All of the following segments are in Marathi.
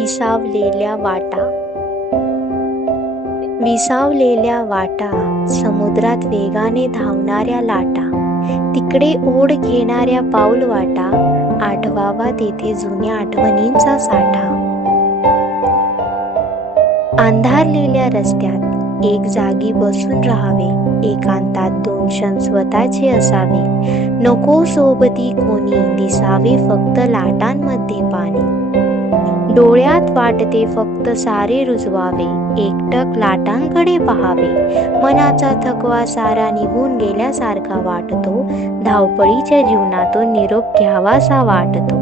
विसावलेल्या वाटा. विसावलेल्या वाटा, समुद्रात वेगाने धावणाऱ्या लाटा, तिकडे ओढ घेणाऱ्या पाऊलवाटा, आठवावा तेथे जुन्या आठवणींचा साठा. अंधारलेल्या रस्त्यात एक जागी बसून राहावे, एकांतात 2 क्षण स्वतःचे असावे. नको सोबती कोणी, दिसावे फक्त लाटांमध्ये पाणी. डोळ्यात वाटते फक्त सारे रुजवावे, एकटक लाटांकडे पहावे. मनाचा थकवा सारा निघून गेल्यासारखा वाटतो, धावपळीच्या जीवनातून निरोप घ्यावासा वाटतो.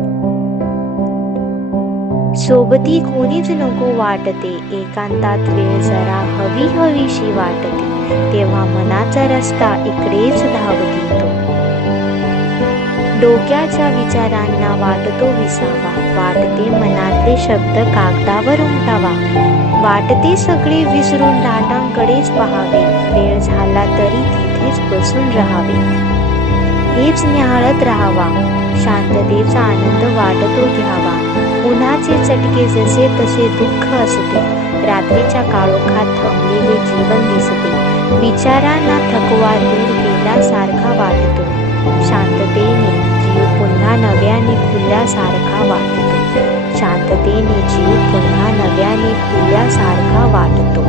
सोबती कोणीच नको वाटते, एकांतात वेळ जरा हवी हवीशी वाटते. तेव्हा मनाचा रस्ता इकडेच धावतो. डोक्याच्या विचारांना वाटतो विसावा, वाटते मनातले शब्द कागदावर उमटावा. वाटते सगळे विसरून लाटांकडेच पहावे, वेळ झाला तरी तिथेच बसून राहावे. हेच न्याहाळत राहावा, शांततेचा आनंद वाटतो घ्यावा. उन्हाचे चटके जसे तसे दुःख असते, रात्रीच्या काळोखात थंबलेले जीवन दिसते. विचारांना थकवा दूर गेल्यासारखा वाटतो, शांततेने जीव पुन्हा नव्याने खुलल्यासारखा वाटतो. शांततेने जीव पुन्हा नव्याने खुलल्यासारखा वाटतो.